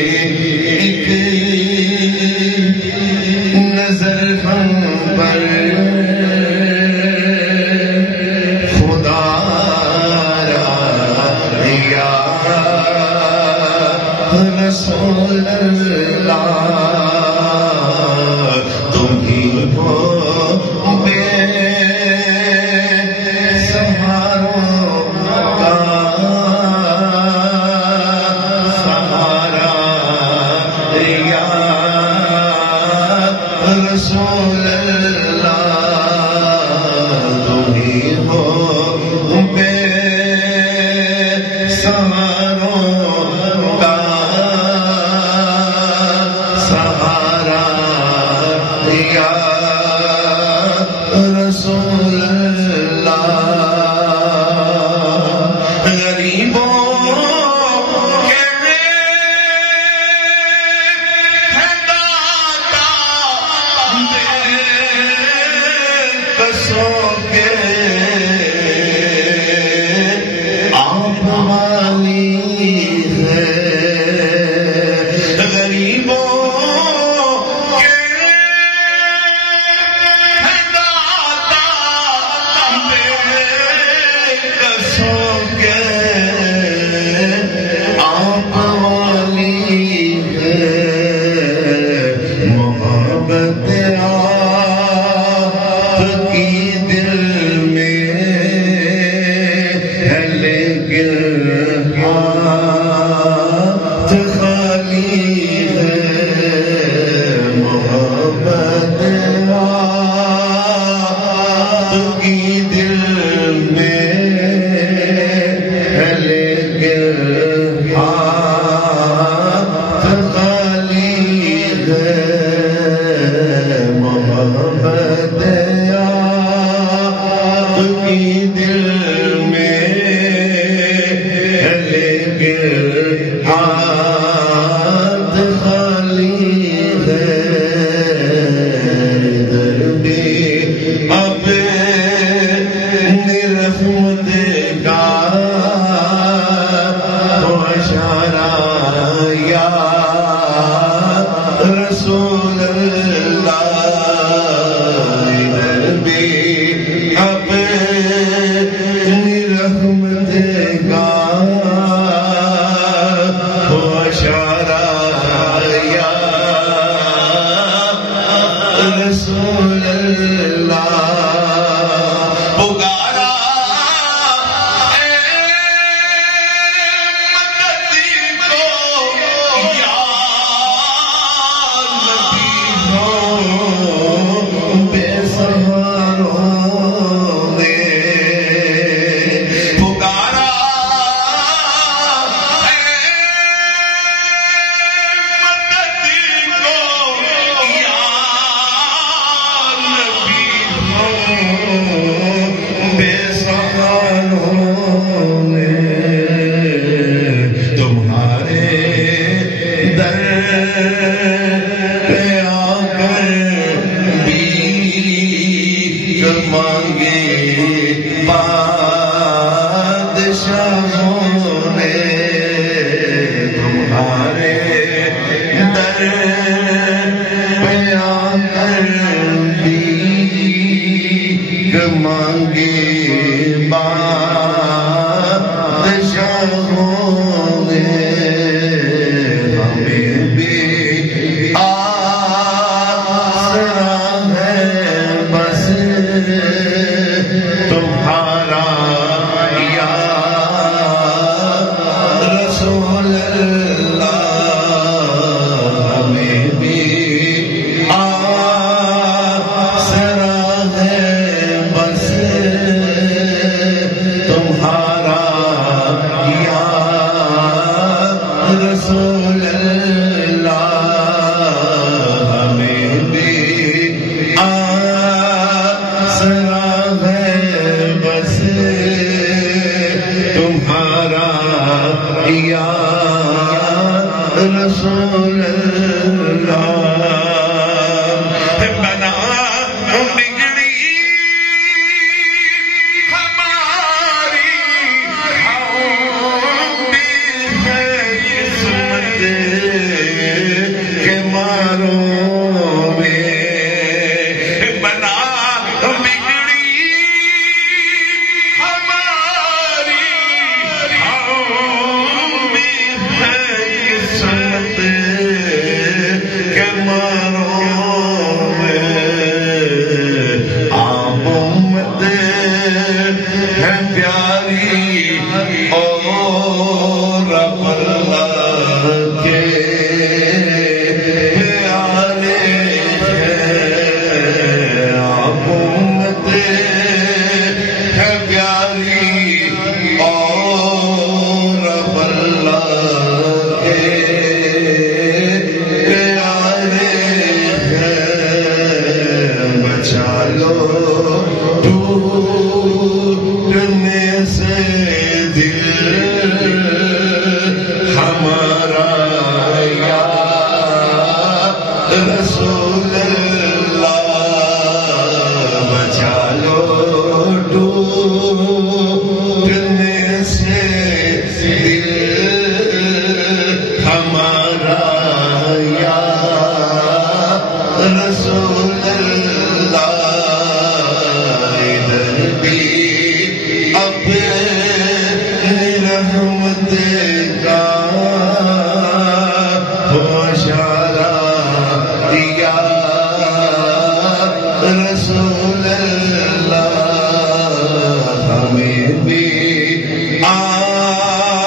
ایک نظر ہم پر خدا را یا رسول اللہ تم ہی ہو بے سہاروں کا سہارا یا رسول اللہ تم ہی ہو بے سہاروں کا سہارا یا رسول اللہ غریبوں کے ہے داتا بے کسوں کے آپ والی ہے غریبوں رسول اللہ ادھر بھی اپنی رحمت کا ہو اشارہ یا رسول اللہ پکارا رسول اللہ بنا بگڑی ہماری ہم بھی ہے قسمت رسول اللہ بچا لو ٹوٹنے سے دل ہمارا یا رسول اللہ ادھر بھی اپنی رحمت کا اشارہ دیا رسول اللہ ہمیں بھی آسرا